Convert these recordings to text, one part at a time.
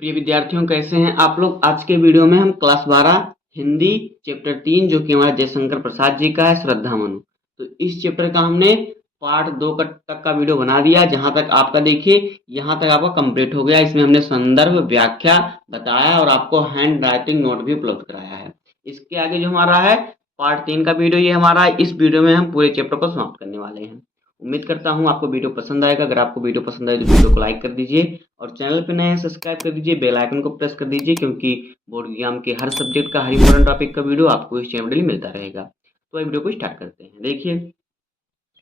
प्रिय विद्यार्थियों, कैसे हैं आप लोग। आज के वीडियो में हम क्लास 12 हिंदी चैप्टर 3 जो कि हमारे जयशंकर प्रसाद जी का है, श्रद्धा मनु। तो इस चैप्टर का हमने पार्ट 2 तक का वीडियो बना दिया। जहां तक आपका देखिए यहां तक आपका कंप्लीट हो गया। इसमें हमने संदर्भ, व्याख्या बताया और आपको हैंड राइटिंग नोट भी उपलब्ध कराया है। इसके आगे जो हमारा है पार्ट 3 का वीडियो ये हमारा है। इस वीडियो में हम पूरे चैप्टर को समाप्त करने वाले हैं। उम्मीद करता हूँ आपको वीडियो पसंद आएगा। अगर आपको वीडियो पसंद आए तो वीडियो को लाइक कर दीजिए और चैनल पे नए हैं सब्सक्राइब कर दीजिए, बेल आइकन को प्रेस कर दीजिए, क्योंकि बोर्ड एग्जाम के हर सब्जेक्ट का, हर इंपॉर्टेंट टॉपिक का वीडियो आपको इस चैनल में मिलता रहेगा। तो वीडियो को स्टार्ट करते हैं। देखिए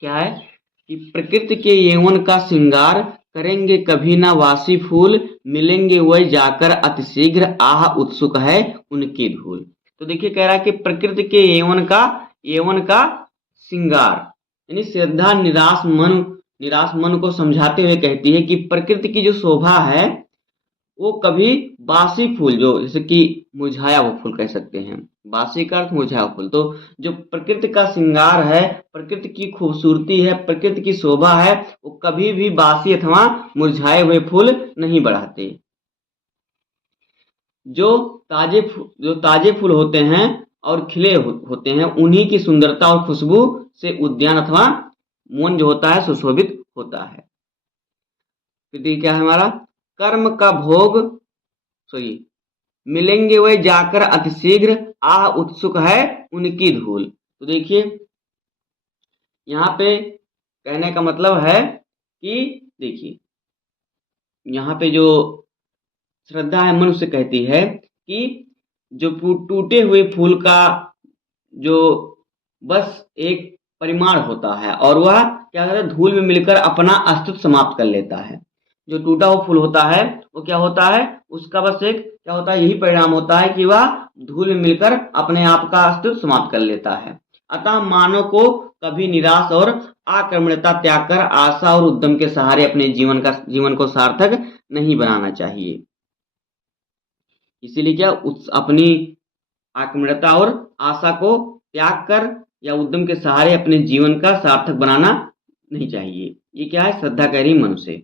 क्या है कि प्रकृति के यौवन का श्रृंगार करेंगे कभी ना वासी फूल, मिलेंगे वही जाकर अतिशीघ्र, आह उत्सुक है उनकी धूल। तो देखिए कह रहा है कि प्रकृति के यौवन का श्रृंगार यानी श्रद्धा निराश मन को समझाते हुए कहती है कि प्रकृति की जो शोभा है वो कभी बासी फूल, जो जैसे कि मुरझाया हुआ फूल कह सकते हैं, बासी का अर्थ मुरझाया हुआ फूल। तो जो प्रकृति का श्रृंगार है, प्रकृति की खूबसूरती है, प्रकृति की शोभा है, वो कभी भी बासी अथवा मुरझाए हुए फूल नहीं बढ़ाते। जो ताजे फूल होते हैं और खिले होते हैं, उन्हीं की सुंदरता और खुशबू से उद्यान अथवा वन जो होता है सुशोभित होता है। फिर क्या है हमारा कर्म का भोग, सॉरी, मिलेंगे वे जाकर अतिशीघ्र, आह उत्सुक है उनकी धूल। तो देखिए यहाँ पे कहने का मतलब है कि देखिए यहाँ पे जो श्रद्धा है मनुष्य कहती है कि जो टूटे हुए फूल का जो बस एक परिमाण होता है और वह क्या कहता है धूल में मिलकर अपना अस्तित्व समाप्त कर लेता है। जो टूटा हुआ फूल होता है वो क्या होता है, उसका बस एक क्या होता है, यही परिणाम होता है कि वह धूल में मिलकर अपने आप का अस्तित्व समाप्त कर लेता है। अतः मानव को कभी निराश और आक्रमणता त्याग कर आशा और उद्यम के सहारे अपने जीवन को सार्थक नहीं बनाना चाहिए। इसीलिए क्या अपनी आक्रमणता और आशा को त्याग कर या उद्यम के सहारे अपने जीवन का सार्थक बनाना नहीं चाहिए। ये क्या है, श्रद्धा कह रही मन से।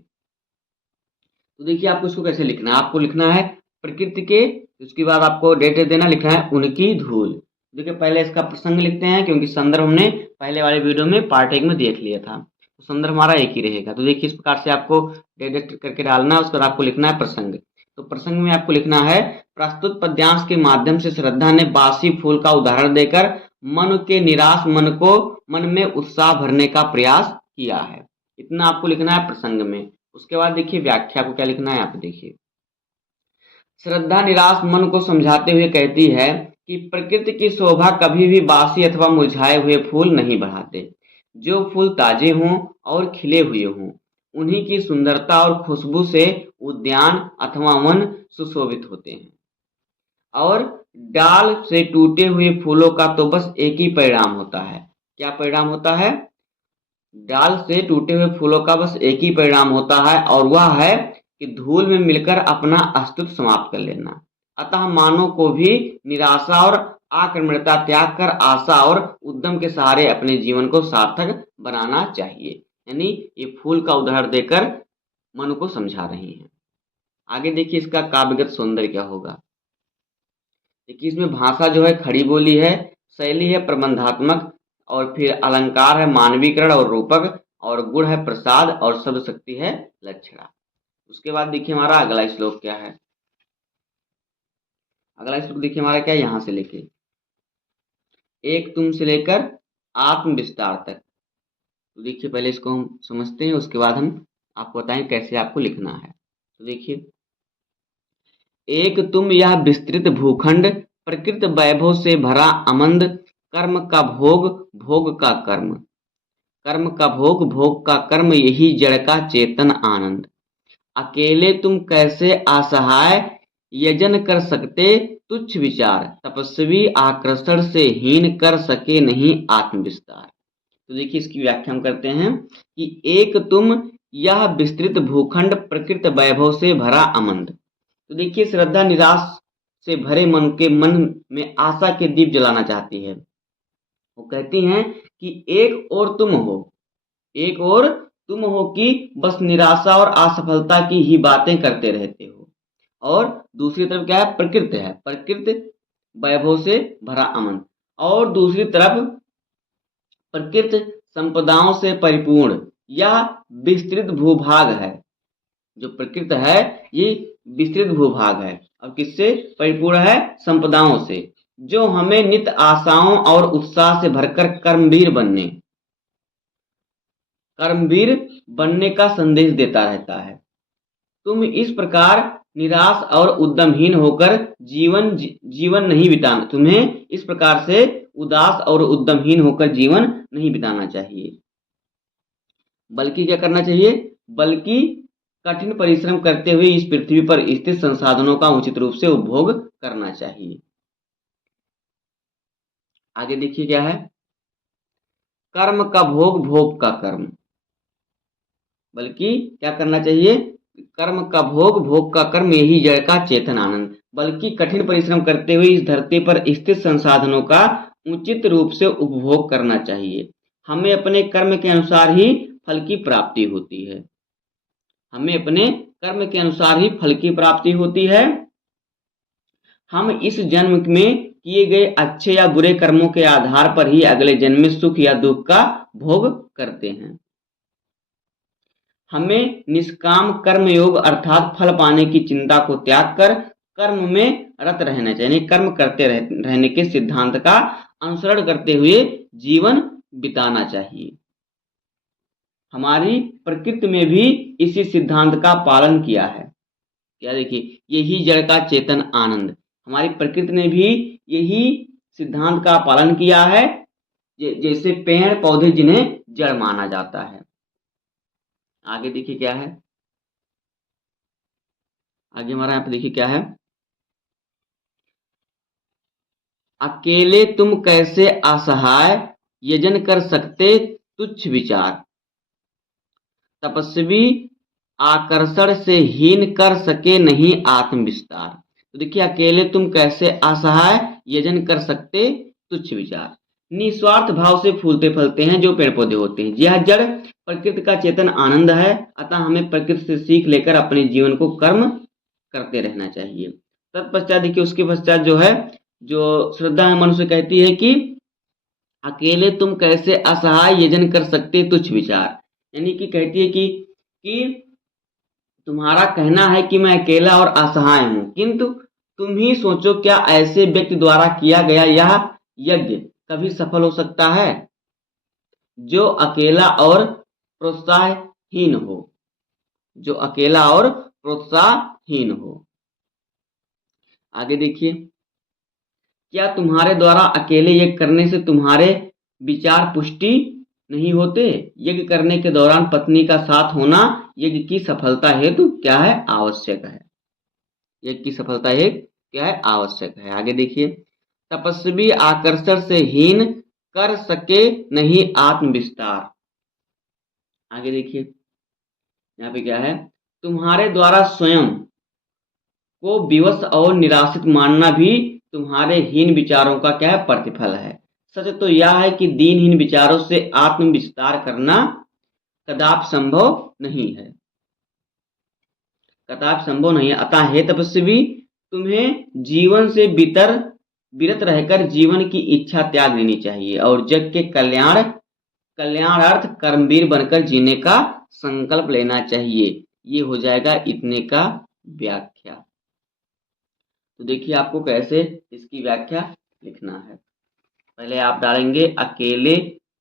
तो देखिए आपको इसको कैसे लिखना है। आपको लिखना है प्रकृति के, उसके बाद आपको डेट देना, लिखना है उनकी धूल। देखिए पहले इसका प्रसंग लिखते हैं, क्योंकि संदर्भ हमने पहले वाले वीडियो में पार्ट 1 में देख लिया था, तो संदर्भ हमारा एक ही रहेगा। तो देखिए इस प्रकार से आपको डेट करके डालना है, उसके बाद आपको लिखना है प्रसंग। तो प्रसंग में आपको लिखना है प्रस्तुत पद्यांश के माध्यम से श्रद्धा ने बासी फूल का उदाहरण देकर मन के निराश मन में उत्साह भरने का प्रयास किया है। इतना आपको लिखना है प्रसंग में। उसके बाद देखिए व्याख्या को क्या लिखना है, आप देखिए श्रद्धा निराश मन को समझाते हुए कहती है कि प्रकृति की शोभा कभी भी बासी अथवा मुरझाए हुए फूल नहीं बढ़ाते। जो फूल ताजे हों और खिले हुए हों, उन्हीं की सुंदरता और खुशबू से उद्यान अथवा वन सुशोभित होते हैं। और डाल से टूटे हुए फूलों का तो बस एक ही परिणाम होता है। क्या परिणाम होता है, डाल से टूटे हुए फूलों का बस एक ही परिणाम होता है, और वह है कि धूल में मिलकर अपना अस्तित्व समाप्त कर लेना। अतः मानव को भी निराशा और आक्रमणता त्याग कर आशा और उद्यम के सहारे अपने जीवन को सार्थक बनाना चाहिए। यानी ये फूल का उदाहरण देकर मन को समझा रही हैं। आगे देखिए इसका काव्यगत सौंदर्य क्या होगा। देखिए इसमें भाषा जो है खड़ी बोली है, शैली है प्रबंधात्मक, और फिर अलंकार है मानवीकरण और रूपक, और गुण है प्रसाद, और शब्द शक्ति है लक्षणा। उसके बाद देखिए हमारा अगला श्लोक क्या है। अगला श्लोक देखिए हमारा क्या है, यहाँ से लेके एक तुम से लेकर आत्म विस्तार तक। तो देखिए पहले इसको हम समझते हैं, उसके बाद हम आपको बताएं कैसे आपको लिखना है। तो देखिए एक तुम यह विस्तृत भूखंड, प्रकृत वैभव से भरा अमंद, कर्म का भोग भोग का कर्म, कर्म का भोग भोग का कर्म, यही जड़ का चेतन आनंद। अकेले तुम कैसे असहाय यजन कर सकते तुच्छ विचार, तपस्वी आकर्षण से हीन कर सके नहीं आत्मविस्तार। तो देखिए इसकी व्याख्या हम करते हैं कि एक तुम यह विस्तृत भूखंड, प्रकृत वैभव से भरा अमंद। तो देखिए श्रद्धा निराश से भरे मन में आशा के दीप जलाना चाहती है। वो कहती हैं कि एक और तुम हो कि बस निराशा और असफलता की ही बातें करते रहते हो, और दूसरी तरफ क्या है, प्रकृति है, प्रकृति वैभव से भरा अमन, और दूसरी तरफ प्रकृति संपदाओं से परिपूर्ण या विस्तृत भूभाग है। जो प्रकृति है ये विस्तृत भूभाग है और किससे परिपूर्ण है, संपदाओं से, जो हमें नित आशाओं और उत्साह से भरकर कर्मवीर बनने का संदेश देता रहता है। तुम इस प्रकार निराश और उद्यमहीन होकर जीवन नहीं बिताना, तुम्हें इस प्रकार से उदास और उद्यमहीन होकर जीवन नहीं बिताना चाहिए, बल्कि क्या करना चाहिए, बल्कि कठिन परिश्रम करते हुए इस पृथ्वी पर स्थित संसाधनों का उचित रूप से उपभोग करना चाहिए। आगे देखिए क्या है, कर्म का भोग, भोग का कर्म, बल्कि क्या करना चाहिए, कर्म का भोग, भोग का कर्म, यही जड़ का चेतन आनंद, बल्कि कठिन परिश्रम करते हुए इस धरती पर स्थित संसाधनों का उचित रूप से उपभोग करना चाहिए। हमें अपने कर्म के अनुसार ही फल की प्राप्ति होती है, हमें अपने कर्म के अनुसार ही फल की प्राप्ति होती है। हम इस जन्म में किए गए अच्छे या बुरे कर्मों के आधार पर ही अगले जन्म में सुख या दुख का भोग करते हैं। हमें निष्काम कर्म योग अर्थात फल पाने की चिंता को त्याग कर कर्म में रत रहना चाहिए, कर्म करते रहने के सिद्धांत का अनुसरण करते हुए जीवन बिताना चाहिए। हमारी प्रकृति में भी इसी सिद्धांत का पालन किया है। क्या देखिए, यही जड़ का चेतन आनंद, हमारी प्रकृति ने भी यही सिद्धांत का पालन किया है, जैसे पेड़ पौधे जिन्हें जड़ माना जाता है। आगे देखिए क्या है, आगे हमारा यहाँ पे देखिए क्या है, अकेले तुम कैसे असहाय यजन कर सकते तुच्छ विचार, तपस्वी आकर्षण से हीन कर सके नहीं आत्म विस्तार। तो देखिए, अकेले तुम कैसे असहाय यजन कर सकते तुच्छ विचार, निस्वार्थ भाव से फूलते फलते हैं जो पेड़ पौधे होते हैं। यह जड़ प्रकृति का चेतन आनंद है, अतः हमें प्रकृति से सीख लेकर अपने जीवन को कर्म करते रहना चाहिए। तत्पश्चात देखिए, उसके पश्चात जो है, जो श्रद्धा है मनुष्य कहती है कि अकेले तुम कैसे असहाय यजन कर सकते तुच्छ विचार, यानी कि कहती है कि तुम्हारा कहना है कि मैं अकेला और असहाय हूं, किंतु तुम ही सोचो, क्या ऐसे व्यक्ति द्वारा किया गया यह यज्ञ कभी सफल हो सकता है जो अकेला और प्रोत्साहहीन हो, जो अकेला और प्रोत्साहहीन हो। आगे देखिए, क्या तुम्हारे द्वारा अकेले यज्ञ करने से तुम्हारे विचार पुष्टि नहीं होते? यज्ञ करने के दौरान पत्नी का साथ होना यज्ञ की सफलता हेतु क्या है, आवश्यक है। यज्ञ की सफलता हेतु क्या है, आवश्यक है। आगे देखिए, तपस्वी आकर्षण से हीन कर सके नहीं आत्म विस्तार। आगे देखिए, यहाँ पे क्या है, तुम्हारे द्वारा स्वयं को विवश और निराशित मानना भी तुम्हारे हीन विचारों का क्या है, प्रतिफल है। सच तो यह है कि दीनहीन विचारों से आत्म विस्तार करना कदापि संभव नहीं है, कदापि संभव नहीं है। अतः हे तपस्वी, तुम्हें जीवन से विरत रहकर जीवन की इच्छा त्याग देनी चाहिए और जग के कल्याणार्थ कर्मवीर बनकर जीने का संकल्प लेना चाहिए। ये हो जाएगा इतने का व्याख्या। तो देखिए आपको कैसे इसकी व्याख्या लिखना है। पहले आप डालेंगे अकेले,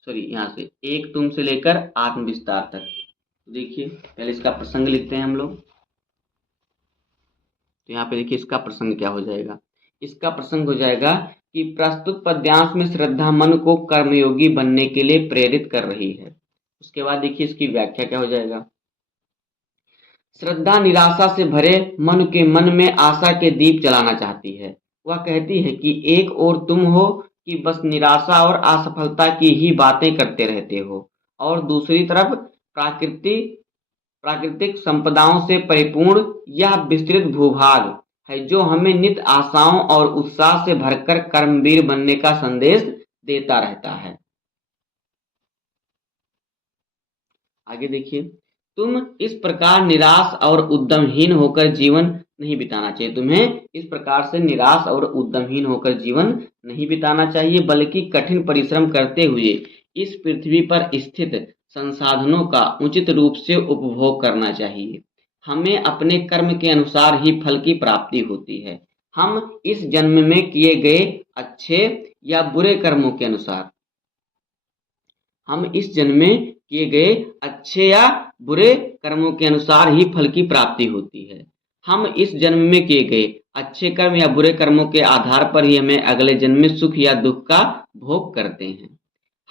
यहाँ से एक तुम से लेकर आत्मविस्तार तक। तो देखिए पहले इसका प्रसंग लिखते हैं हम लोग। तो यहाँ पे देखिए इसका प्रसंग क्या हो जाएगा, इसका प्रसंग हो जाएगा कि प्रस्तुत पद्यांश में श्रद्धा मन को कर्मयोगी बनने के लिए प्रेरित कर रही है। उसके बाद देखिए इसकी व्याख्या क्या हो जाएगा। श्रद्धा निराशा से भरे मन में आशा के दीप जलाना चाहती है। वह कहती है कि एक ओर तुम हो कि बस निराशा और असफलता की ही बातें करते रहते हो, और दूसरी तरफ प्राकृतिक संपदाओं से परिपूर्ण यह विस्तृत भूभाग है जो हमें नित आशाओं और उत्साह से भरकर कर्मवीर बनने का संदेश देता रहता है। आगे देखिए, तुम इस प्रकार निराश और उद्यमहीन होकर जीवन नहीं बिताना चाहिए। तुम्हें इस प्रकार से निराश और उद्यमहीन होकर जीवन नहीं बिताना चाहिए, बल्कि कठिन परिश्रम करते हुए इस पृथ्वी पर स्थित संसाधनों का उचित रूप से उपभोग करना चाहिए। हमें अपने कर्म के अनुसार ही फल की प्राप्ति होती है। हम इस जन्म में किए गए अच्छे या बुरे कर्मों के अनुसार हम इस जन्म में किए गए अच्छे या बुरे कर्मों के अनुसार ही फल की प्राप्ति होती है। हम इस जन्म में किए गए अच्छे कर्म या बुरे कर्मों के आधार पर ही हमें अगले जन्म में सुख या दुख का भोग करते हैं।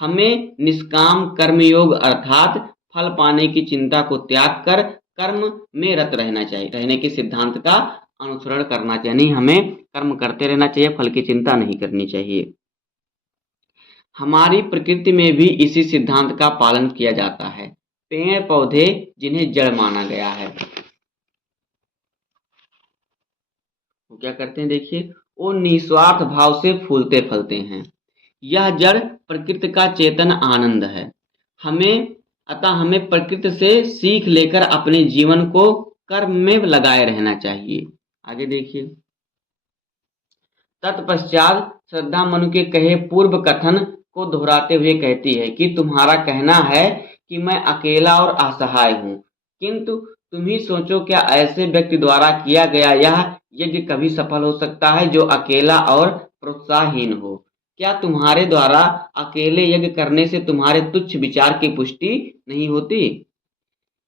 हमें निष्काम कर्मयोग अर्थात फल पाने की चिंता को त्याग कर कर्म में रत रहना चाहिए, रहने के सिद्धांत का अनुसरण करना चाहिए। नहीं, हमें कर्म करते रहना चाहिए, फल की चिंता नहीं करनी चाहिए। हमारी प्रकृति में भी इसी सिद्धांत का पालन किया जाता है। पेड़ पौधे जिन्हें जड़ माना गया है, वो क्या करते हैं, देखिए, वो निस्वार्थ भाव से फूलते फलते हैं। यह जड़ प्रकृति का चेतन आनंद है। हमें प्रकृति से सीख लेकर अपने जीवन को कर्म में लगाए रहना चाहिए। आगे देखिए, तत्पश्चात श्रद्धा मनु के कहे पूर्व कथन को दोहराते हुए कहती है कि तुम्हारा कहना है कि मैं अकेला और असहाय हूँ, किंतु तुम ही सोचो, क्या ऐसे व्यक्ति द्वारा किया गया यह यज्ञ कभी सफल हो सकता है जो अकेला और प्रोत्साहहीन हो? क्या तुम्हारे द्वारा अकेले यज्ञ करने से तुम्हारे तुच्छ विचार की पुष्टि नहीं होती?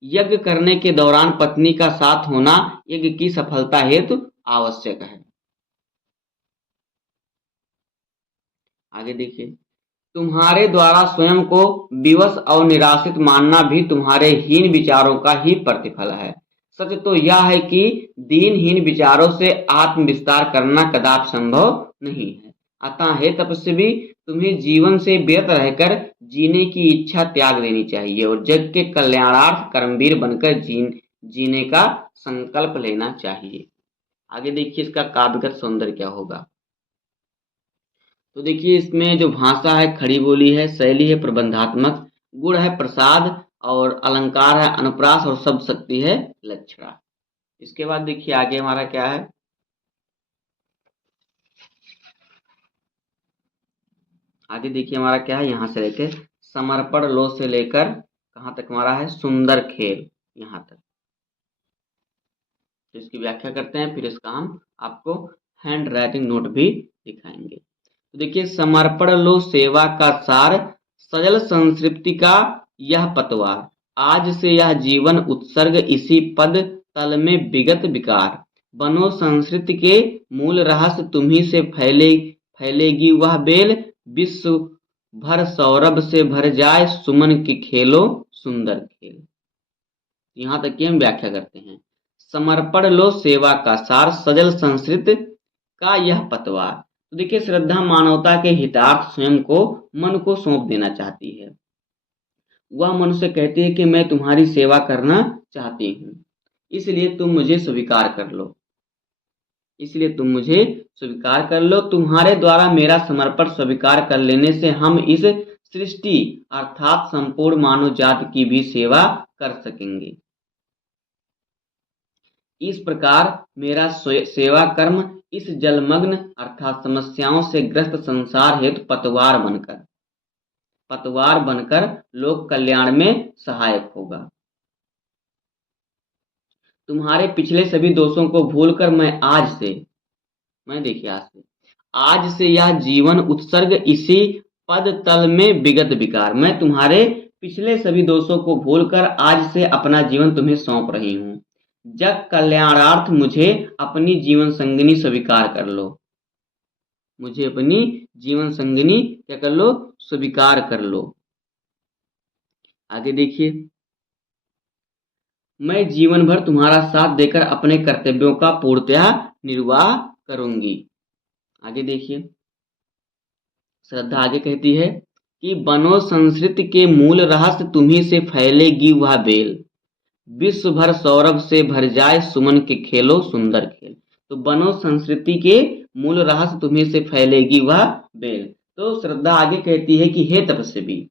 यज्ञ करने के दौरान पत्नी का साथ होना यज्ञ की सफलता हेतु आवश्यक है। आगे देखिए, तुम्हारे द्वारा स्वयं को विवश और निराशित मानना भी तुम्हारे हीन विचारों का ही प्रतिफल है। सच तो यह है कि दीनहीन विचारों से आत्म विस्तार करना कदापि संभव नहीं है। अतः हे तपस्वी, तुम्हें जीवन से व्यर्थ रहकर जीने की इच्छा त्याग देनी चाहिए और जग के कल्याणार्थ कर्मवीर बनकर जीने का संकल्प लेना चाहिए। आगे देखिए, इसका काव्यगत सौंदर्य क्या होगा। तो देखिए, इसमें जो भाषा है खड़ी बोली है, शैली है प्रबंधात्मक, गुण है प्रसाद और अलंकार है अनुप्रास और शब्द शक्ति है लक्षणा। इसके बाद देखिए आगे हमारा क्या है। आगे देखिए हमारा क्या है, यहाँ से लेकर समर्पण लो से लेकर कहाँ तक हमारा है, सुंदर खेल, यहाँ तक। तो इसकी व्याख्या करते हैं, फिर इसका हम आपको हैंड राइटिंग नोट भी दिखाएंगे। तो देखिए, समर्पण लो सेवा का सार, सजल संतृप्ति का यह पतवार, आज से यह जीवन उत्सर्ग इसी पद तल में विगत विकार, बनो संस्कृति के मूल रहस्य तुम्ही से फैलेगी वह बेल, विश्व भर सौरभ से भर जाए सुमन की खेलो सुंदर खेल। यहाँ तक की हम व्याख्या करते हैं। समर्पण लो सेवा का सार, सजल संस्कृत का यह पतवार। तो देखिए, श्रद्धा मानवता के हितार्थ स्वयं को मन को सौंप देना चाहती है। वह मनुष्य कहती है कि मैं तुम्हारी सेवा करना चाहती हूँ, इसलिए तुम मुझे स्वीकार कर लो, तुम्हारे द्वारा मेरा समर्पण स्वीकार कर लेने से हम इस सृष्टि अर्थात संपूर्ण मानव जाति की भी सेवा कर सकेंगे। इस प्रकार मेरा सेवा कर्म इस जलमग्न अर्थात समस्याओं से ग्रस्त संसार हेतु पतवार बनकर लोक कल्याण में सहायक होगा। तुम्हारे पिछले सभी दोषों को भूलकर मैं आज से यह जीवन उत्सर्ग इसी पद तल में विगत विकार, मैं तुम्हारे पिछले सभी दोषों को भूलकर आज से अपना जीवन तुम्हें सौंप रही हूँ। जग कल्याणार्थ मुझे अपनी जीवन संगिनी स्वीकार कर लो, स्वीकार कर लो। आगे देखिए, मैं जीवन भर तुम्हारा साथ देकर अपने कर्तव्यों का पूर्णतया निर्वाह करूंगी। आगे देखिए, श्रद्धा आगे कहती है कि बनो संस्कृति के मूल रहस्य तुम्ही से फैलेगी वह बेल, विश्व भर सौरभ से भर जाए सुमन के खेलो सुंदर खेल। तो बनो संस्कृति के मूल रहस्य तुम्ही से फैलेगी वह बेल। तो श्रद्धा आगे कहती है कि हे तपस्वी,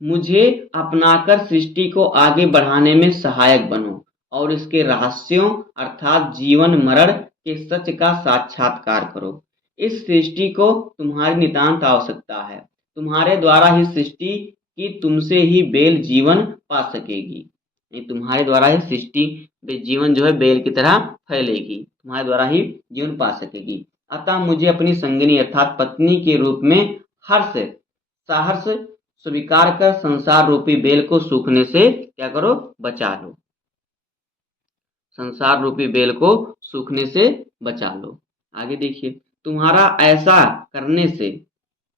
मुझे अपनाकर सृष्टि को आगे बढ़ाने में सहायक बनो और इसके रहस्यों अर्थात जीवन मरण के सच का साक्षात्कार करो। इस सृष्टि को तुम्हारी नितांत आवश्यकता है। तुम्हारे द्वारा ही सृष्टि की तुमसे ही बेल जीवन पा सकेगी। तुम्हारे द्वारा ही सृष्टि जीवन जो है बेल की तरह फैलेगी, तुम्हारे द्वारा ही जीवन पा सकेगी। अतः मुझे अपनी संगिनी अर्थात पत्नी के रूप में हर्ष सहर्ष स्वीकार कर संसार रूपी बेल को सूखने से क्या करो, बचा लो। संसार रूपी बेल को सूखने से बचा लो। आगे देखिए, तुम्हारा ऐसा करने से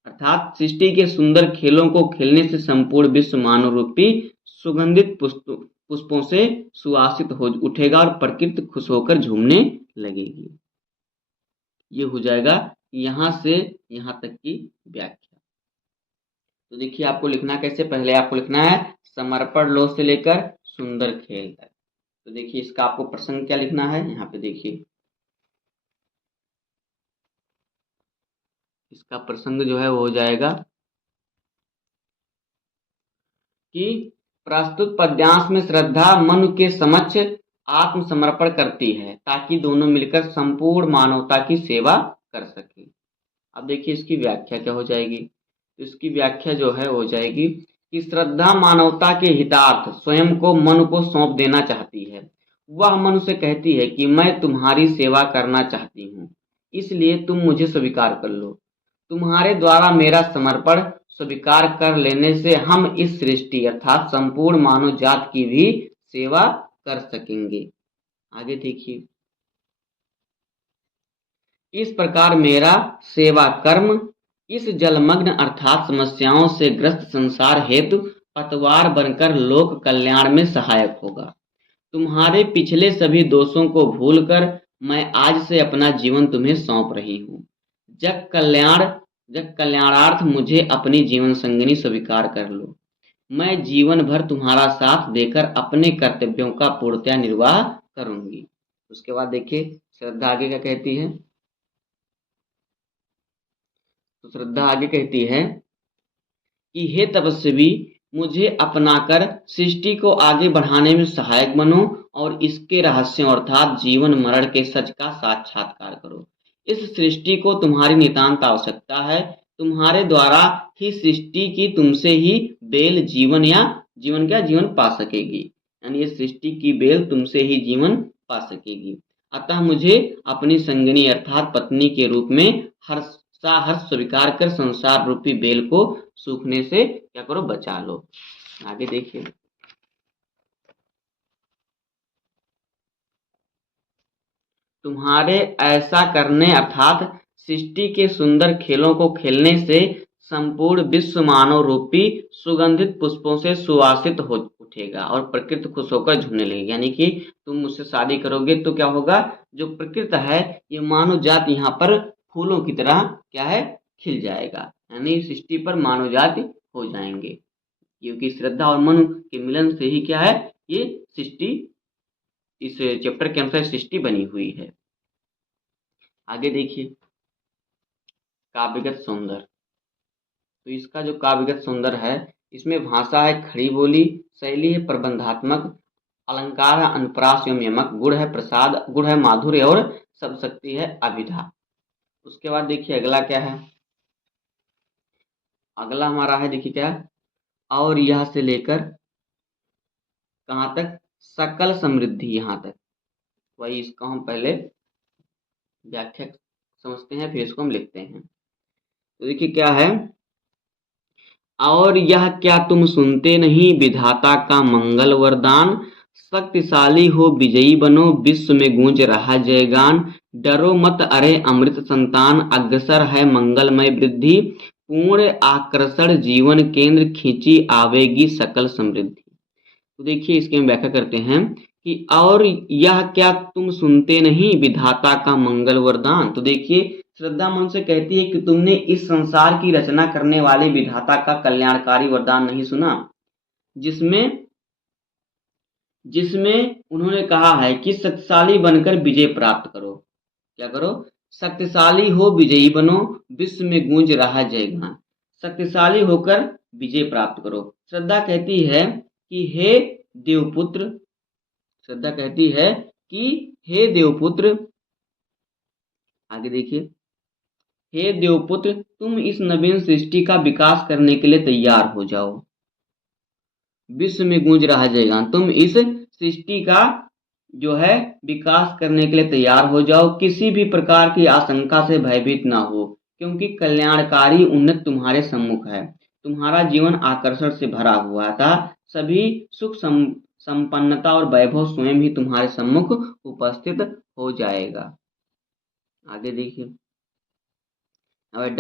अर्थात सृष्टि के सुंदर खेलों को खेलने से संपूर्ण विश्व मानव रूपी सुगंधित पुष्पों से सुवासित हो उठेगा और प्रकृति खुश होकर झूमने लगेगी। ये हो जाएगा यहां से यहां तक की व्याख्या। तो देखिए आपको लिखना कैसे, पहले आपको लिखना है समर्पण लो से लेकर सुंदर खेल तक। तो देखिए इसका आपको प्रसंग क्या लिखना है, यहाँ पे देखिए इसका प्रसंग जो है वो हो जाएगा कि प्रस्तुत पद्यांश में श्रद्धा मनु के समक्ष आत्मसमर्पण करती है ताकि दोनों मिलकर संपूर्ण मानवता की सेवा कर सके। अब देखिए इसकी व्याख्या क्या हो जाएगी। इसकी व्याख्या जो है हो जाएगी कि श्रद्धा मानवता के हितार्थ स्वयं को मनु को सौंप देना चाहती है। वह मनु से कहती है कि मैं तुम्हारी सेवा करना चाहती हूँ, इसलिए तुम मुझे स्वीकार कर लो। तुम्हारे द्वारा मेरा समर्पण स्वीकार कर लेने से हम इस सृष्टि अर्थात संपूर्ण मानव जात की भी सेवा कर सकेंगे। आगे देखिए, इस प्रकार मेरा सेवा कर्म इस जलमग्न अर्थात समस्याओं से ग्रस्त संसार हेतु पतवार बनकर लोक कल्याण में सहायक होगा। तुम्हारे पिछले सभी दोषों को भूलकर मैं आज से अपना जीवन तुम्हें सौंप रही हूँ। जग कल्याणार्थ मुझे अपनी जीवन संगिनी स्वीकार कर लो। मैं जीवन भर तुम्हारा साथ देकर अपने कर्तव्यों का पूर्णतया निर्वाह करूंगी। उसके बाद देखिए श्रद्धा आगे क्या कहती है। तो श्रद्धा आगे कहती है कि हे तपस्वी, मुझे अपनाकर सृष्टि को आगे बढ़ाने में सहायक बनो और इसके रहस्यों अर्थात जीवन मरण के सच का साक्षात्कार करो। इस सृष्टि को तुम्हारी नितांत आवश्यकता है। तुम्हारे द्वारा ही सृष्टि की तुमसे ही बेल जीवन या जीवन पा सकेगी, यानी ये सृष्टि की बेल तुमसे ही जीवन पा सकेगी। अतः मुझे अपनी संगिनी अर्थात पत्नी के रूप में हर्ष स्वीकार कर संसार रूपी बेल को सूखने से क्या करो, बचा लो। आगे देखिए, तुम्हारे ऐसा करने अर्थात सृष्टि के सुंदर खेलों को खेलने से संपूर्ण विश्व मानव रूपी सुगंधित पुष्पों से सुवासित हो उठेगा और प्रकृति खुश होकर झूमने लगेगी। यानी कि तुम मुझसे शादी करोगे तो क्या होगा, जो प्रकृति है ये मानव जात यहाँ पर फूलों की तरह क्या है, खिल जाएगा, यानी सृष्टि पर मानव जाति हो जाएंगे, क्योंकि श्रद्धा और मन के मिलन से ही क्या है, ये सृष्टि इस चैप्टर के अनुसार सृष्टि बनी हुई है। आगे देखिए काव्यगत सौंदर्य। तो इसका जो काव्यगत सौंदर्य है, इसमें भाषा है खड़ी बोली, शैली है प्रबंधात्मक, अलंकार है अनुप्रास एवं यमक, गुण है प्रसाद, गुण है माधुर्य और सब शक्ति है अभिधा। उसके बाद देखिए अगला क्या है, अगला हमारा है देखिए क्या, और यह से लेकर कहाँ तक, सकल समृद्धि यहाँ तक। वही इसको हम पहले व्याख्या समझते हैं फिर इसको हम लिखते हैं। तो देखिए क्या है, और यह क्या तुम सुनते नहीं विधाता का मंगल वरदान, शक्तिशाली हो विजयी बनो विश्व में गूंज रहा जयगान, डरो मत अरे अमृत संतान अग्रसर है मंगलमय वृद्धि, पूर्ण आकर्षण जीवन केंद्र खींची आवेगी सकल समृद्धि। तो देखिए इसकी हम व्याख्या करते हैं कि और यह क्या तुम सुनते नहीं विधाता का मंगल वरदान। तो देखिए श्रद्धा मन से कहती है कि तुमने इस संसार की रचना करने वाले विधाता का कल्याणकारी वरदान नहीं सुना, जिसमें उन्होंने कहा है कि शक्तिशाली बनकर विजय प्राप्त करो। क्या करो, शक्तिशाली हो विजयी बनो विश्व में गूंज रहा जयगान, शक्तिशाली होकर विजय प्राप्त करो। श्रद्धा कहती है कि हे देवपुत्र, श्रद्धा कहती है कि हे देवपुत्र, आगे देखिए, हे देवपुत्र, तुम इस नवीन सृष्टि का विकास करने के लिए तैयार हो जाओ। विश्व में गूंज रहा जयगान, तुम इस सृष्टि का जो है विकास करने के लिए तैयार हो जाओ। किसी भी प्रकार की आशंका से भयभीत ना हो, क्योंकि कल्याणकारी उन्नति तुम्हारे सम्मुख है। तुम्हारा जीवन आकर्षण से भरा हुआ था। सभी सुख संपन्नता और वैभव स्वयं ही तुम्हारे सम्मुख उपस्थित हो जाएगा। आगे देखिए, अब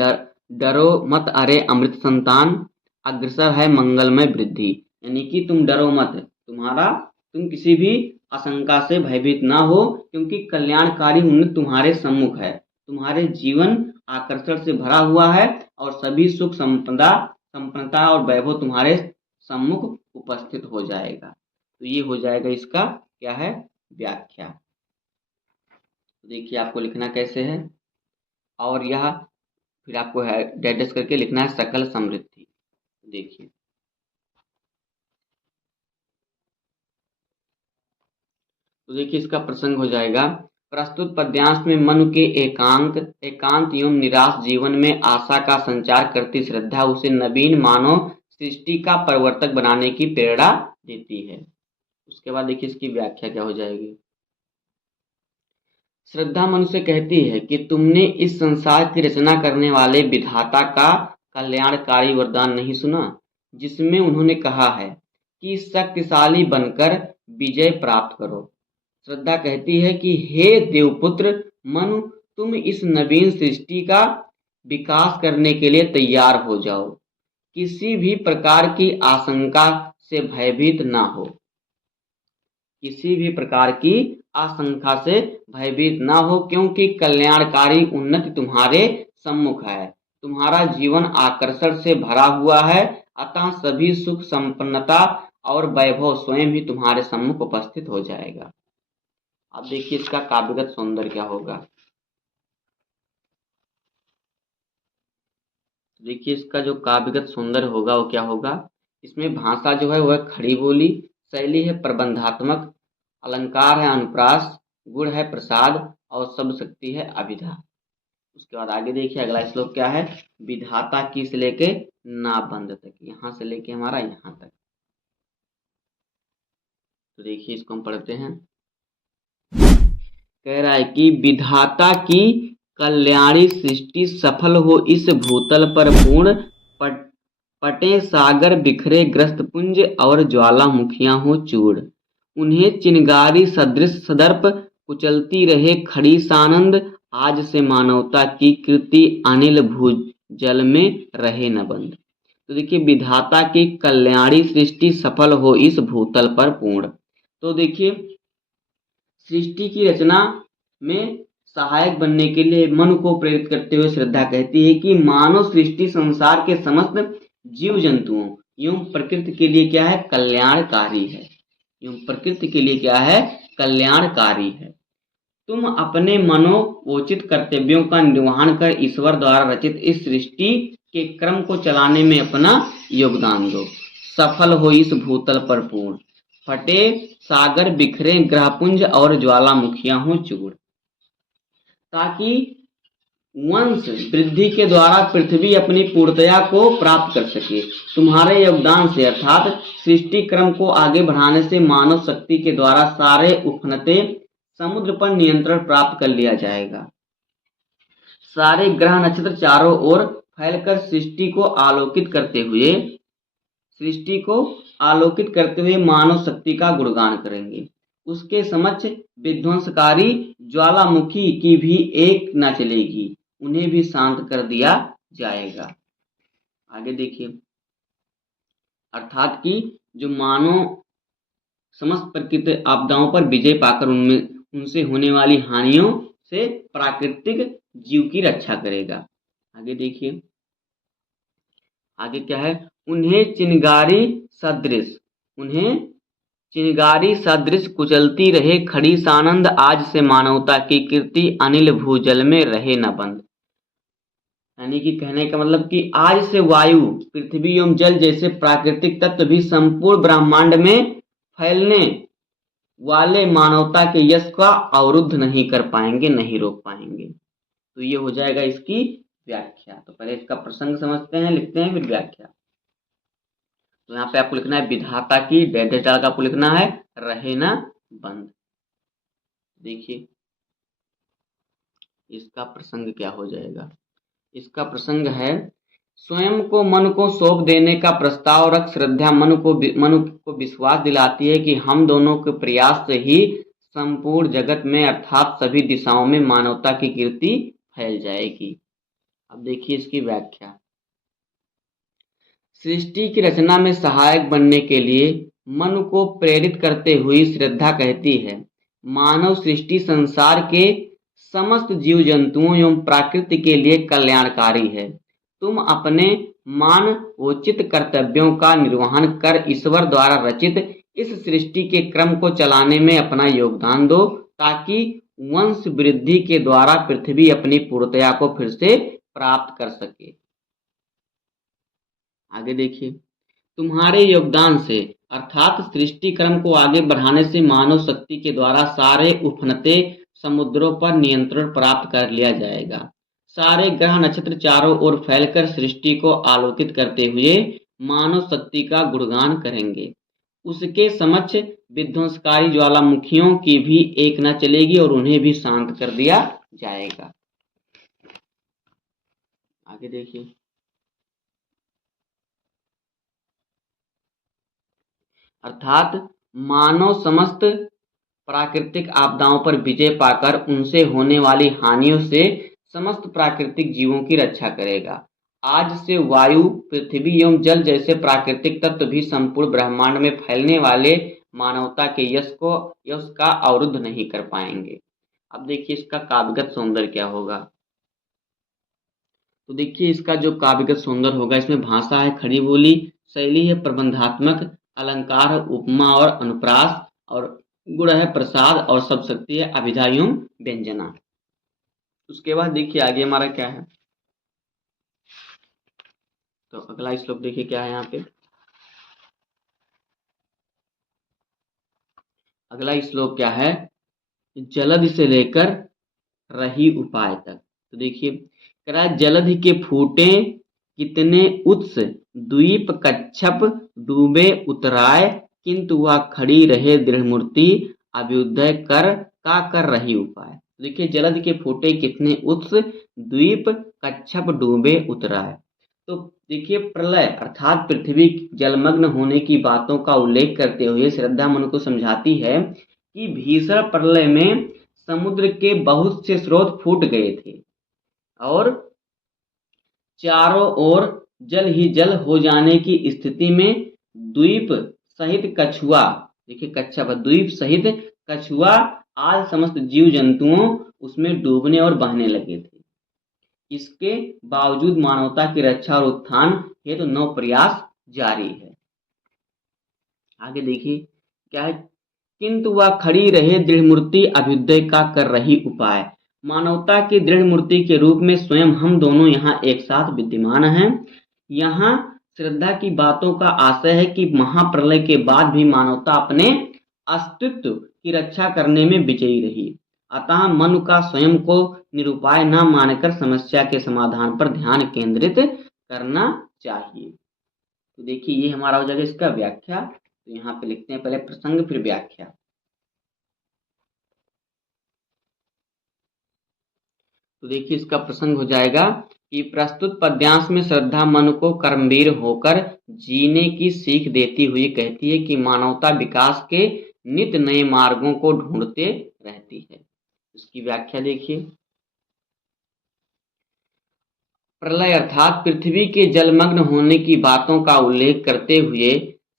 डरो मत अरे अमृत संतान, अग्रसर है मंगलमय वृद्धि। यानी कि तुम डरो मत, तुम किसी भी आशंका से भयभीत ना हो, क्योंकि कल्याणकारी उन्नति तुम्हारे सम्मुख है। तुम्हारे जीवन आकर्षण से भरा हुआ है और सभी सुख संपन्नता और वैभव तुम्हारे सम्मुख उपस्थित हो जाएगा। तो ये हो जाएगा इसका क्या है, व्याख्या। देखिए आपको लिखना कैसे है, और यह फिर आपको डैश करके लिखना है सकल समृद्धि। देखिए, तो देखिए इसका प्रसंग हो जाएगा, प्रस्तुत पद्यांश में मनु के एकांत एवं निराश जीवन में आशा का संचार करती श्रद्धा उसे नवीन मानव सृष्टि का प्रवर्तक बनाने की प्रेरणा देती है। उसके बाद देखिए इसकी व्याख्या क्या हो जाएगी। श्रद्धा मनु से कहती है कि तुमने इस संसार की रचना करने वाले विधाता का कल्याणकारी वरदान नहीं सुना, जिसमें उन्होंने कहा है कि शक्तिशाली बनकर विजय प्राप्त करो। श्रद्धा कहती है कि हे देवपुत्र मनु, तुम इस नवीन सृष्टि का विकास करने के लिए तैयार हो जाओ। किसी भी प्रकार की आशंका से भयभीत ना हो, किसी भी प्रकार की आशंका से भयभीत ना हो, क्योंकि कल्याणकारी उन्नति तुम्हारे सम्मुख है। तुम्हारा जीवन आकर्षण से भरा हुआ है, अतः सभी सुख संपन्नता और वैभव स्वयं ही तुम्हारे सम्मुख उपस्थित हो जाएगा। अब देखिए इसका काव्यगत सौंदर्य क्या होगा। देखिए इसका जो काव्यगत सौंदर्य होगा वो क्या होगा, इसमें भाषा जो है वह खड़ी बोली, शैली है प्रबंधात्मक, अलंकार है अनुप्रास, गुण है प्रसाद और शब्द शक्ति है अभिधा। उसके बाद आगे देखिए अगला श्लोक क्या है, विधाता की से लेके नाबंध तक, यहाँ से लेके हमारा यहाँ तक। तो देखिए इसको हम पढ़ते हैं। कह रहा है कि विधाता की कल्याणी सृष्टि सफल हो इस भूतल पर पूर्ण, पटे सागर बिखरे ग्रस्त पुंज और ज्वालामुखियां हो चूड़। उन्हें चिनगारी सदृश सदर्प कुचलती रहे खड़ी सानंद, आज से मानवता की कृति अनिल भूजल में रहे न बंद। तो देखिए विधाता की कल्याणी सृष्टि सफल हो इस भूतल पर पूर्ण। तो देखिए सृष्टि की रचना में सहायक बनने के लिए मनु को प्रेरित करते हुए श्रद्धा कहती है कि मानव सृष्टि संसार के समस्त जीव जंतुओं एवं प्रकृति के लिए क्या है, कल्याणकारी है। एवं प्रकृति के लिए क्या है, कल्याणकारी है। तुम अपने मनोवोचित कर्तव्यों का निर्वहन कर ईश्वर द्वारा रचित इस सृष्टि के क्रम को चलाने में अपना योगदान दो। सफल हो इस भूतल पर पूर्ण, फटे सागर बिखरे ग्रहपुंज और ज्वालामुखियां हो चूड़, ताकि वंश वृद्धि के द्वारा पृथ्वी अपनी पूर्णतया को प्राप्त कर सके। तुम्हारे योगदान से अर्थात सृष्टि क्रम को आगे बढ़ाने से मानव शक्ति के द्वारा सारे उफनते समुद्र पर नियंत्रण प्राप्त कर लिया जाएगा। सारे ग्रह नक्षत्र चारों ओर फैलकर सृष्टि को आलोकित करते हुए मानव शक्ति का गुणगान करेंगे। उसके समक्ष विध्वंसकारी ज्वालामुखी की भी एक न चलेगी, उन्हें भी शांत कर दिया जाएगा। आगे देखिए, अर्थात कि जो मानव समस्त प्रकृति आपदाओं पर विजय पाकर उनसे होने वाली हानियों से प्राकृतिक जीव की रक्षा करेगा। आगे देखिए आगे क्या है, उन्हें चिनगारी सदृश कुचलती रहे खड़ी सानंद, आज से मानवता की कीर्ति अनिल भूजल में रहे न बंद। यानी कि कहने का मतलब कि आज से वायु, पृथ्वी एवं जल जैसे प्राकृतिक तत्व भी संपूर्ण ब्रह्मांड में फैलने वाले मानवता के यश का अवरुद्ध नहीं कर पाएंगे, नहीं रोक पाएंगे। तो ये हो जाएगा इसकी व्याख्या। तो पहले इसका प्रसंग समझते हैं, लिखते हैं, फिर व्याख्या। तो यहाँ पे आपको लिखना है विधाता की डैश डाल का आपको लिखना है रहे ना बंद। देखिए इसका प्रसंग क्या हो जाएगा। इसका प्रसंग है स्वयं को मन को सौंप देने का प्रस्ताव रख श्रद्धा मन को विश्वास दिलाती है कि हम दोनों के प्रयास से ही संपूर्ण जगत में अर्थात सभी दिशाओं में मानवता की कीर्ति फैल जाएगी। अब देखिए इसकी व्याख्या। सृष्टि की रचना में सहायक बनने के लिए मन को प्रेरित करते हुए श्रद्धा कहती है, मानव सृष्टि संसार के समस्त जीव जंतुओं एवं प्रकृति के लिए कल्याणकारी है। तुम अपने मानवोचित कर्तव्यों का निर्वहन कर ईश्वर द्वारा रचित इस सृष्टि के क्रम को चलाने में अपना योगदान दो, ताकि वंश वृद्धि के द्वारा पृथ्वी अपनी पूर्णतया को फिर से प्राप्त कर सके। आगे देखिए, तुम्हारे योगदान से अर्थात सृष्टि क्रम को आगे बढ़ाने से मानव शक्ति के द्वारा सारे उफनते समुद्रों पर नियंत्रण प्राप्त कर लिया जाएगा। सारे ग्रह नक्षत्र चारों ओर फैलकर सृष्टि को आलोकित करते हुए मानव शक्ति का गुणगान करेंगे। उसके समक्ष विध्वंसकारी ज्वालामुखियों की भी एक न चलेगी और उन्हें भी शांत कर दिया जाएगा। आगे देखिए, अर्थात मानव समस्त प्राकृतिक आपदाओं पर विजय पाकर उनसे होने वाली हानियों से समस्त प्राकृतिक जीवों की रक्षा करेगा। आज से वायु, पृथ्वी एवं जल जैसे प्राकृतिक तत्व भी संपूर्ण ब्रह्मांड में फैलने वाले मानवता के यश का अवरुद्ध नहीं कर पाएंगे। अब देखिए इसका काव्यगत सौंदर्य क्या होगा। तो देखिए इसका जो काव्यगत सौंदर्य होगा, इसमें भाषा है खड़ी बोली, शैली है प्रबंधात्मक, अलंकार है उपमा और अनुप्रास, और गुण है प्रसाद, और सब शक्ति है अभिधा एवं व्यंजना। उसके बाद देखिए आगे हमारा क्या है। तो अगला श्लोक देखिए क्या है यहाँ पे। अगला श्लोक क्या है, जलधि से लेकर रही उपाय तक। तो देखिए कह रहा है जलधि के फूटे कितने उत्स, द्वीप कच्छप डूबे उतराय, किंतु वह खड़ी रहे दृढ़ मूर्ति, अभ्युदय कर रही उपाय। देखिए जलधि के फूटे कितने उत्स, द्वीप कच्छप डूबे उतराय। तो देखिए प्रलय अर्थात पृथ्वी जलमग्न होने की बातों का उल्लेख करते हुए श्रद्धा मन को समझाती है कि भीषण प्रलय में समुद्र के बहुत से स्रोत फूट गए थे और चारों ओर जल ही जल हो जाने की स्थिति में द्वीप सहित कछुआ, देखिए कच्छा द्वीप सहित कछुआ आज समस्त जीव जंतुओं उसमें डूबने और बहने लगे थे। इसके बावजूद मानवता की रक्षा और उत्थान हेतु नव प्रयास जारी है। आगे देखिए क्या है, किंतु वह खड़ी रहे दृढ़ मूर्ति, अभ्युदय का कर रही उपाय। मानवता की दृढ़ मूर्ति के रूप में स्वयं हम दोनों यहाँ एक साथ विद्यमान हैं। यहाँ श्रद्धा की बातों का आशय है कि महाप्रलय के बाद भी मानवता अपने अस्तित्व की रक्षा करने में विजयी रही। अतः मन का स्वयं को निरुपाय न मानकर समस्या के समाधान पर ध्यान केंद्रित करना चाहिए। तो देखिए ये हमारा हो जाएगा इसका व्याख्या। तो यहाँ पे लिखते हैं पहले प्रसंग फिर व्याख्या। तो देखिए इसका प्रसंग हो जाएगा कि प्रस्तुत पद्यांश में श्रद्धा मन को कर्मवीर होकर जीने की सीख देती हुई कहती है कि मानवता विकास के नित्य नए मार्गों को ढूंढते रहती है। इसकी व्याख्या देखिए, प्रलय अर्थात पृथ्वी के जलमग्न होने की बातों का उल्लेख करते हुए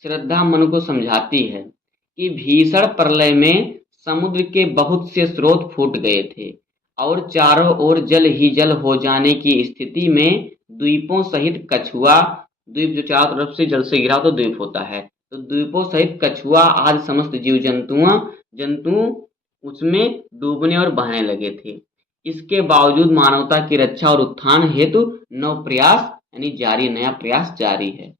श्रद्धा मन को समझाती है कि भीषण प्रलय में समुद्र के बहुत से स्रोत फूट गए थे और चारों ओर जल ही जल हो जाने की स्थिति में द्वीपों सहित कछुआ, द्वीप जो चारों तरफ से जल से घिरा तो द्वीप होता है, तो द्वीपों सहित कछुआ आज समस्त जीव जंतु उसमें डूबने और बहने लगे थे। इसके बावजूद मानवता की रक्षा और उत्थान हेतु नव प्रयास यानी जारी, नया प्रयास जारी है।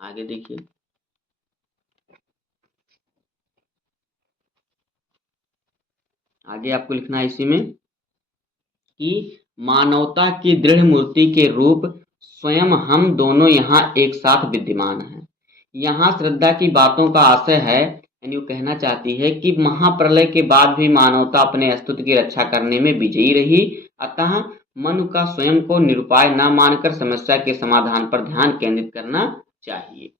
आगे देखिए, आगे आपको लिखना है इसी में कि मानवता की दृढ़ मूर्ति के रूप स्वयं हम दोनों यहाँ एक साथ विद्यमान हैं। यहाँ श्रद्धा की बातों का आशय है, यानी वो कहना चाहती है कि महाप्रलय के बाद भी मानवता अपने अस्तित्व की रक्षा करने में विजयी रही, अतः मन का स्वयं को निरुपाय न मानकर समस्या के समाधान पर ध्यान केंद्रित करना चाहिए।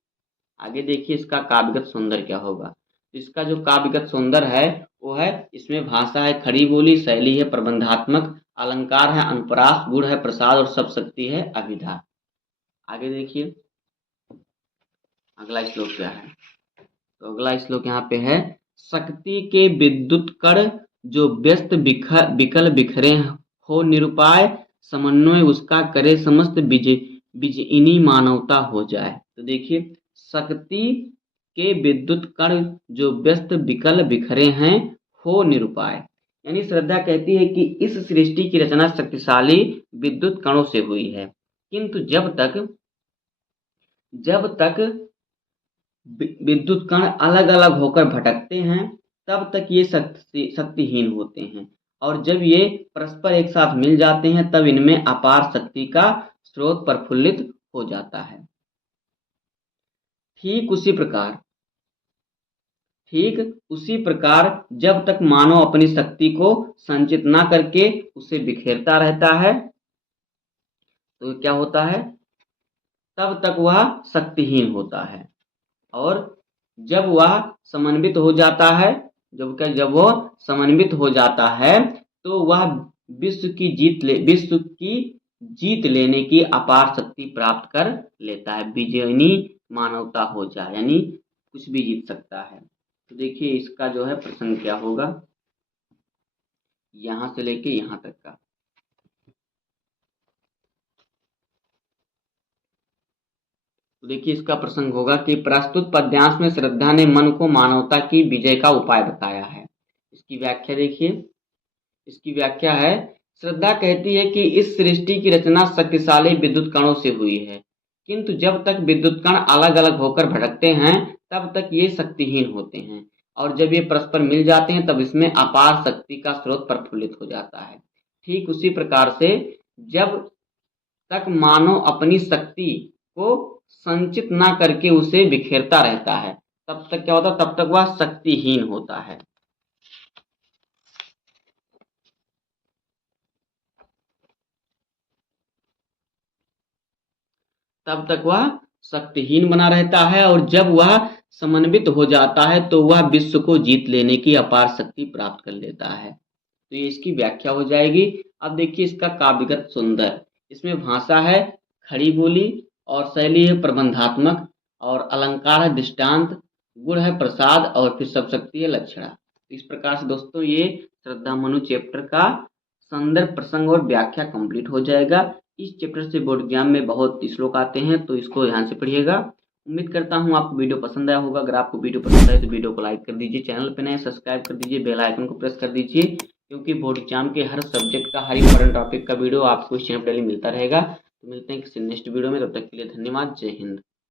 आगे देखिए इसका काव्यगत सौंदर्य क्या होगा। इसका जो काव्यगत सौंदर्य है वो है, इसमें भाषा है खड़ी बोली, शैली है प्रबंधात्मक, अलंकार है अनुप्रास, गुण है प्रसाद और सब शक्ति है अभिधा। आगे देखिए अगला श्लोक क्या है। तो अगला श्लोक यहाँ पे है, शक्ति के विद्युत कण जो व्यस्त विकल बिखरे हो निरुपाय, समन्वय उसका करे समस्त विजयिनी मानवता हो जाए। तो देखिए शक्ति के विद्युत कण जो व्यस्त विकल बिखरे हैं हो निरुपाय, यानी श्रद्धा कहती है कि इस सृष्टि की रचना शक्तिशाली विद्युत कणों से हुई है, किंतु जब तक विद्युत कण अलग अलग होकर भटकते हैं तब तक ये शक्तिहीन होते हैं, और जब ये परस्पर एक साथ मिल जाते हैं तब इनमें अपार शक्ति का स्रोत प्रफुल्लित हो जाता है। ठीक उसी प्रकार जब तक मानव अपनी शक्ति को संचित ना करके उसे बिखेरता रहता है तो क्या होता है, तब तक वह शक्तिहीन होता है, और जब वह समन्वित हो जाता है, जब वह समन्वित हो जाता है तो वह विश्व की जीत लेने की अपार शक्ति प्राप्त कर लेता है। विजयिनी मानवता हो जाए, यानी कुछ भी जीत सकता है। तो देखिए इसका जो है प्रसंग क्या होगा, यहां से लेके यहां तक का। तो देखिए इसका प्रसंग होगा कि प्रस्तुत पद्यांश में श्रद्धा ने मन को मानवता की विजय का उपाय बताया है। इसकी व्याख्या देखिए, इसकी व्याख्या है, श्रद्धा कहती है कि इस सृष्टि की रचना शक्तिशाली विद्युत कणों से हुई है, किंतु जब तक विद्युत कण अलग अलग होकर भटकते हैं तब तक ये शक्तिहीन होते हैं, और जब ये परस्पर मिल जाते हैं तब इसमें अपार शक्ति का स्रोत प्रफुल्लित हो जाता है। ठीक उसी प्रकार से जब तक मानव अपनी शक्ति को संचित ना करके उसे बिखेरता रहता है तब तक क्या होता है, तब तक वह शक्तिहीन होता है। तब तक वह शक्तिहीन बना रहता है, और जब वह समन्वित हो जाता है तो वह विश्व को जीत लेने की अपार शक्ति प्राप्त कर लेता है। तो ये इसकी व्याख्या हो जाएगी। अब देखिए इसका काव्यगत सुंदर, इसमें भाषा है खड़ी बोली और शैली है प्रबंधात्मक और अलंकार है दृष्टांत, गुण है प्रसाद और फिर सब शक्ति है लक्षणा। इस प्रकार से दोस्तों ये श्रद्धा मनु चैप्टर का संदर्भ प्रसंग और व्याख्या कंप्लीट हो जाएगा। इस चैप्टर से बोर्ड एग्जाम में बहुत श्लोक आते हैं तो इसको ध्यान से पढ़िएगा। उम्मीद करता हूँ आपको वीडियो पसंद आया होगा। अगर आपको वीडियो पसंद आए तो वीडियो को लाइक कर दीजिए, चैनल पर नए सब्सक्राइब कर दीजिए, बेल आइकन को प्रेस कर दीजिए, क्योंकि बोर्ड एग्जाम के हर सब्जेक्ट का हर इंपॉर्टेंट टॉपिक का वीडियो आपको इस चैनल पर मिलता रहेगा। तो मिलते हैं किसी नेक्स्ट वीडियो में, तब तक के लिए धन्यवाद। जय हिंद।